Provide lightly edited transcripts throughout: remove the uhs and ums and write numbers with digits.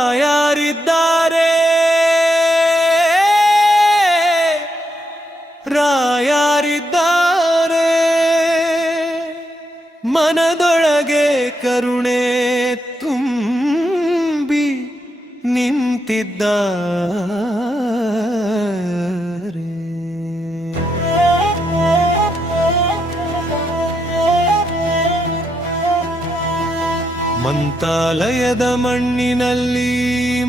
ರಾಯರಿದ್ದಾರೆ ರಾಯರಿದ್ದಾರೆ ಮನದೊಳಗೆ ಕರುಣೆ ತುಂಬಿ ನಿಂತಿದ್ದಾರೆ. ಮಂತ್ರಾಲಯದ ಮಣ್ಣಿನಲ್ಲಿ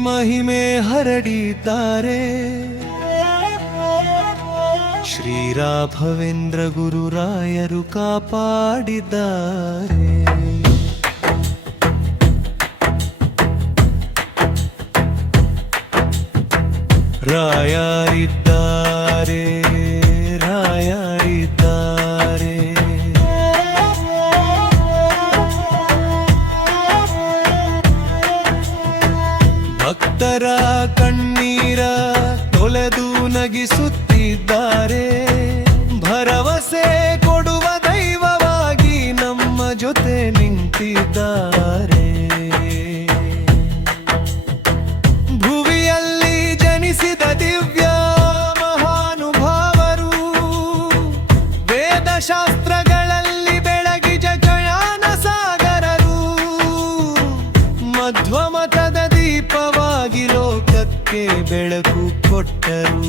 ಮಹಿಮೆ ಹರಡಿದ್ದಾರೆ. ಶ್ರೀ ರಾಘವೇಂದ್ರ ಗುರುರಾಯರು ಕಾಪಾಡಿದ್ದಾರೆ. ರಾಯರಿದ್ದಾರೆ ರಾಯರಿದ್ದಾರೆ ಭಕ್ತರ ಕಣ್ಣೀರ ತೊಳೆದು ನಗಿಸುತ್ತಿದ್ದಾರೆ. ಭರವಸೆ ಕೊಡುವ ದೈವವಾಗಿ ನಮ್ಮ ಜೊತೆ ನಿಂತಿದ್ದಾರೆ. ಭುವಿಯಲ್ಲಿ ಜನಿಸಿದ ದಿವ್ಯ ಮಹಾನುಭಾವರು, ವೇದಶಾಸ್ತ್ರಗಳಲ್ಲಿ ಬೆಳಗಿದ ಜ್ಞಾನ ಸಾಗರರು, ಮಧ್ವಮತದ ದೀಪವಾಗಿ ಲೋಕಕ್ಕೆ ಬೆಳಕು ಕೊಟ್ಟರು.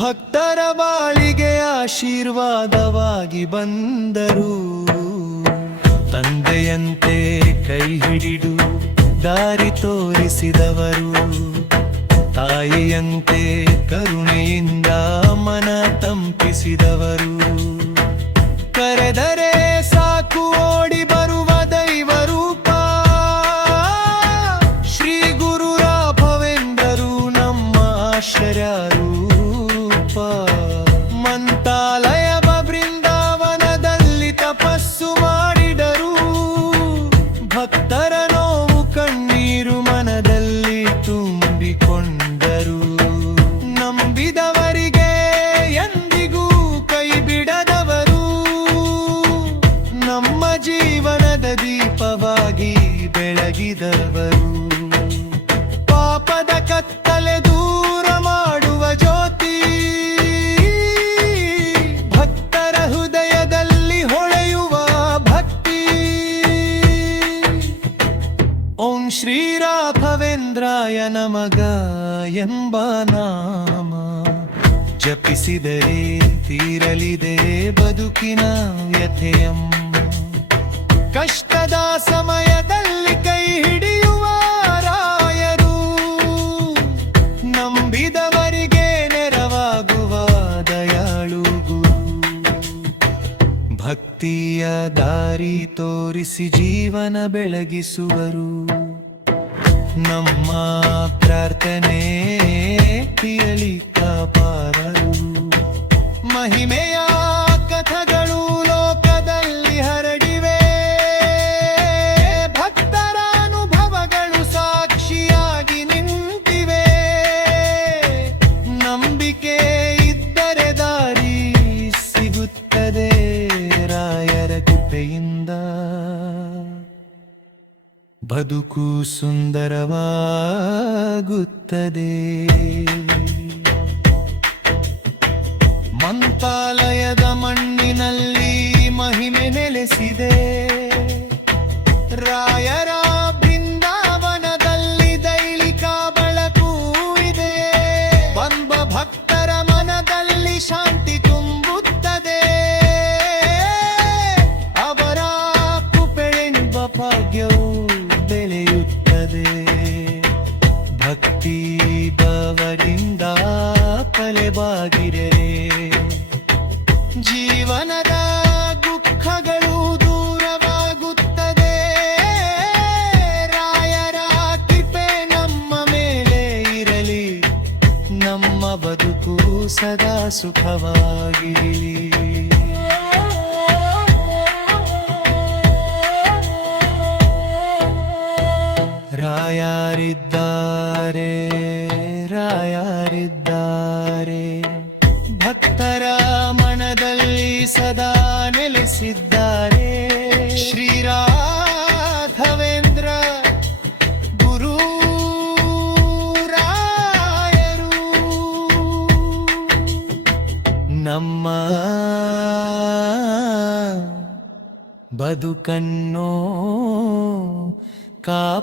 ಭಕ್ತರ ಬಾಳಿಗೆ ಆಶೀರ್ವಾದವಾಗಿ ಬಂದರು. ತಂದೆಯಂತೆ ಕೈ ಹಿಡಿದು ದಾರಿ ತೋರಿಸಿದವರು, ತಾಯಿಯಂತೆ ಕರುಣೆಯಿಂದ ಮನ ತಂಪಿಸಿದವರು. ಕರೆದರೆ ಸಾಕು ಓಡಿ ಬರುವ ದೈವ ರೂಪ ಶ್ರೀ ಗುರು ರಾಘವೇಂದ್ರರು ನಮ್ಮ ಆಶ್ರಯ ರೂಪ. ಮಂತ್ರಾಲಯ ಬೃಂದಾವನದಲ್ಲಿ ತಪಸ್ಸು ಮಾಡಿದರು. ಭಕ್ತರ ನೋವು ಕಣ್ಣೀರು ಮನದಲ್ಲಿ ತುಂಬಿಕೊಂಡರು. ನಂಬಿದವರಿಗೆ ಎಂದಿಗೂ ಕೈ ಬಿಡದವರು, ನಮ್ಮ ಜೀವನದ ದೀಪವಾಗಿ ಬೆಳಗಿದವರು. ಪಾಪದ ಕತ್ತಲೆ ದೂರ ಮಾಡುವ ಜ್ಯೋತಿ, ಭಕ್ತರ ಹೃದಯದಲ್ಲಿ ಹೊಳೆಯುವ ಭಕ್ತಿ. ಓಂ ಶ್ರೀ ರಾಘವೇಂದ್ರಾಯ ನಮಃ ಎಂಬ ನಾಮ ಜಪಿಸಿದರೆ ತೀರಲಿದೆ ಬದುಕಿನ ವ್ಯಥೆಯಂ. ಕಷ್ಟದ ಸಮಯದಲ್ಲಿ ಕೈ ಹಿಡಿಯುವ ರಾಯರು, ನಂಬಿದವರಿಗೆ ನೆರವಾಗುವ ದಯಾಳು ಗುರು. ಭಕ್ತಿಯ ದಾರಿ ತೋರಿಸಿ ಜೀವನ ಬೆಳಗಿಸುವರು. ನಮ್ಮ ಪ್ರಾರ್ಥನೆ ಕೇಳಿ ಕಾಪಾಡರು. ಮಹಿಮೆಯ ಕಥೆಗಳು ಲೋಕದಲ್ಲಿ ಹರಡಿವೆ. ಭಕ್ತರ ಅನುಭವಗಳು ಸಾಕ್ಷಿಯಾಗಿ ನಿಂತಿವೆ. ನಂಬಿಕೆ ಇದ್ದರೆ ದಾರಿ ಸಿಗುತ್ತದೆ. ರಾಯರ ಕೃಪೆಯಿಂದ ಬದುಕು ಸುಂದರವಾಗುತ್ತದೆ. ಮಂತ್ರಾಲಯದ ಮಣ್ಣಿನಲ್ಲಿ ಮಹಿಮೆ ನೆಲೆಸಿದೆ. ರಾಯರ ಬೃಂದಾವನದಲ್ಲಿ ದೈಲಿಕ ಬೆಳಕು ಇದೆ. ಬಂದ ಭಕ್ತರ ಮನದಲ್ಲಿ ಶಾಂತಿ ತುಂಬುತ್ತದೆ. ಅವರ ಕೃಪೆಯೆಂಬ ಭಾಗ್ಯವು ಬೆಳೆಯುತ್ತದೆ. ಭಕ್ತಿ ಭಾವದಿಂದ ಕಲೆಬಾಗಿರೆ ಜೀವನದ ದುಃಖಗಳು ದೂರವಾಗುತ್ತದೆ. ರಾಯರ ಕೃಪೆ ನಮ್ಮ ಮೇಲೆ ಇರಲಿ. ನಮ್ಮ ಬದುಕು ಸದಾ ಸುಖವಾಗಿರಲಿ. ರಾಯರಿದ್ದಾರೆ ರಾಯರಿದ್ದಾರೆ ನಡೆಸಿದ್ದಾರೆ. ಶ್ರೀ ರಾಘವೇಂದ್ರ ಗುರು ರಾಯರು ನಮ್ಮ ಬದುಕನ್ನು ಕಾಪಾಡಿದ್ದಾರೆ.